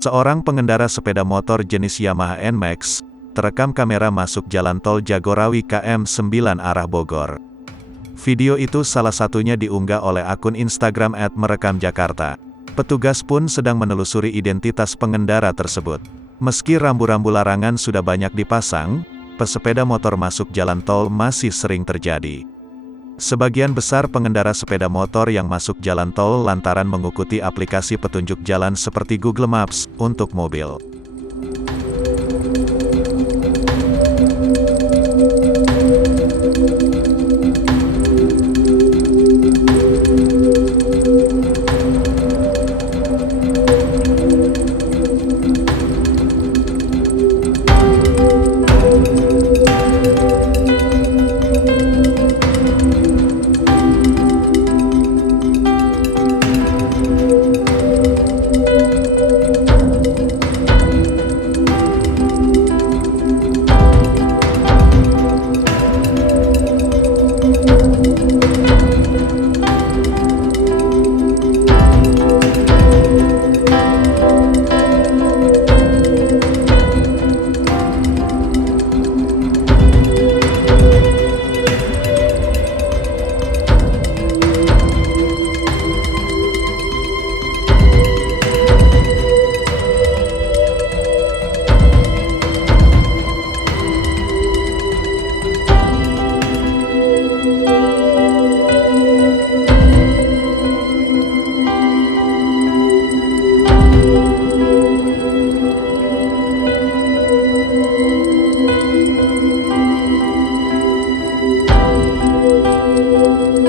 Seorang pengendara sepeda motor jenis Yamaha NMAX, terekam kamera masuk jalan tol Jagorawi KM 9 arah Bogor. Video itu salah satunya diunggah oleh akun Instagram @merekamjakarta. Petugas pun sedang menelusuri identitas pengendara tersebut. Meski rambu-rambu larangan sudah banyak dipasang, pesepeda motor masuk jalan tol masih sering terjadi. Sebagian besar pengendara sepeda motor yang masuk jalan tol lantaran mengikuti aplikasi petunjuk jalan seperti Google Maps untuk mobil.